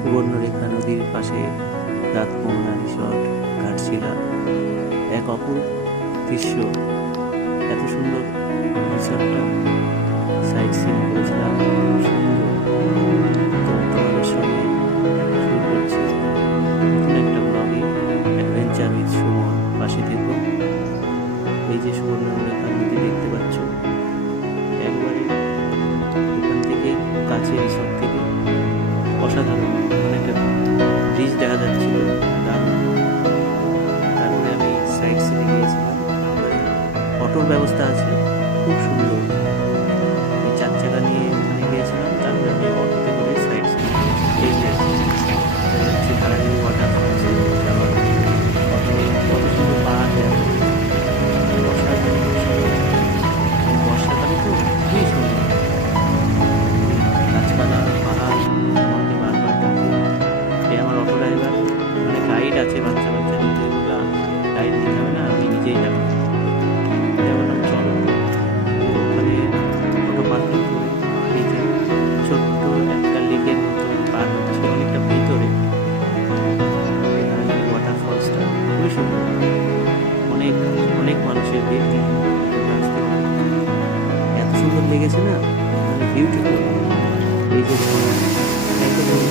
সুবর্ণরেখা নদীর পাশে রাত মোহনা রিসর্ট ঘাটশিলা, এক অপূর্ব দৃশ্য। এত সুন্দর রিসর্টটা, সাইট সিন করেছিলাম, খুব সুন্দর। তো তোমাদের সঙ্গে শুরু করছি নতুন একটা ব্লগে, অ্যাডভেঞ্চার উইথ সুমন। পাশে থেকো। এই যে সুবর্ণরেখা নদী দেখতে পাচ্ছ, একবারে এখান থেকে কাছে, রিসর্ট থেকে অসাধারণ, মানে একটা ব্রিজ দেখা যাচ্ছিল, দারুণ। তারপরে আমি সাইট সিনে গিয়েছিলাম, অটোর ব্যবস্থা আছে, খুব সুন্দর। আমি 4 চাকা নিয়ে ওখানে গিয়েছিলাম, তারপরে আমি অটোতে করে সাইট সিনে এই যে হচ্ছে ধারাবি ওয়াটারফলসে যাওয়ার অটো। কত সুন্দর পাহাড় দেখো, অসাধারণ সুন্দর। বর্ষাকালে তো খুবই সুন্দর, গাছপালা, পাহাড় আমাকে বারবার ডাকে। এই আমার অটো ড্রাইভার, মানে গাইড আছে, বাচ্চা বাচ্চা নিতে, এগুলো গাইড নিতে হবে না, আমি নিজেই যাবো। বললাম চলো। ওখানে অটো পার্কিং করে এই যে ছোট্ট একটা লেকের মতো পার হচ্ছে, অনেকটা ভিতরে। এখানে ওয়াটারফলসটা খুবই সুন্দর, অনেক অনেক মানুষের ভিড়, আসতে এত সুন্দর লেগেছে না, মানে বিউটিফুল। এই যে একদম